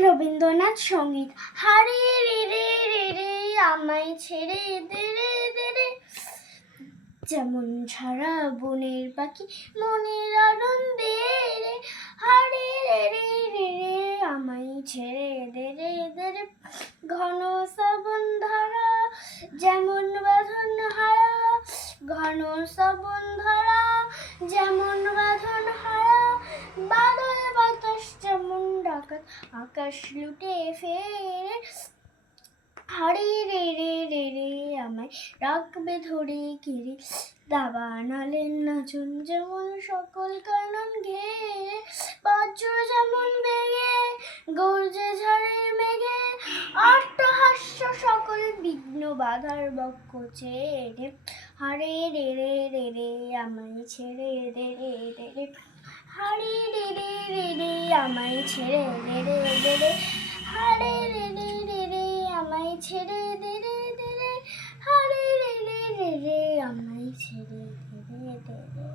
রবীন্দ্রনাথ সঙ্গীত। হারে রে রে রে রে আমায় ছেড়ে দে রে দে রে, যেমন ছাড়া বনের পাখি মনের আনন্দে রে। হারে রে রে রে রে আমায় ছেড়ে দে রে দে রে, ঘন শ্রাবণ ধারা যেমন বাঁধন হারা, ঘন শ্রাবণ ধারা যেমন বাঁধন হারা, বাদল বাতাস যেমন ডাকাত আকাশ লুটে ফেরে। হারে রে রে রে রে আমায় রাখবে ধরে ঘিরে, দাবা নালের নাচন যেমন সকল কানন ঘেরে, বজ্র যেমন বেগে গর্জে ঝড়ের মেঘে, অট্টহাস্য সকল বিঘ্ন বাধার বক্ষ ছেড়ে। হারে রে রে রে রে আমায় ছেড়ে দে রে দে রে, হারে রে রে রে রে আমায় ছেড়ে দে রে দে রে, হারে রে রে রে রে আমায় ছেড়ে দে রে দে রে, হারে রে রে রে রে আমায় ছেড়ে দে রে দে রে।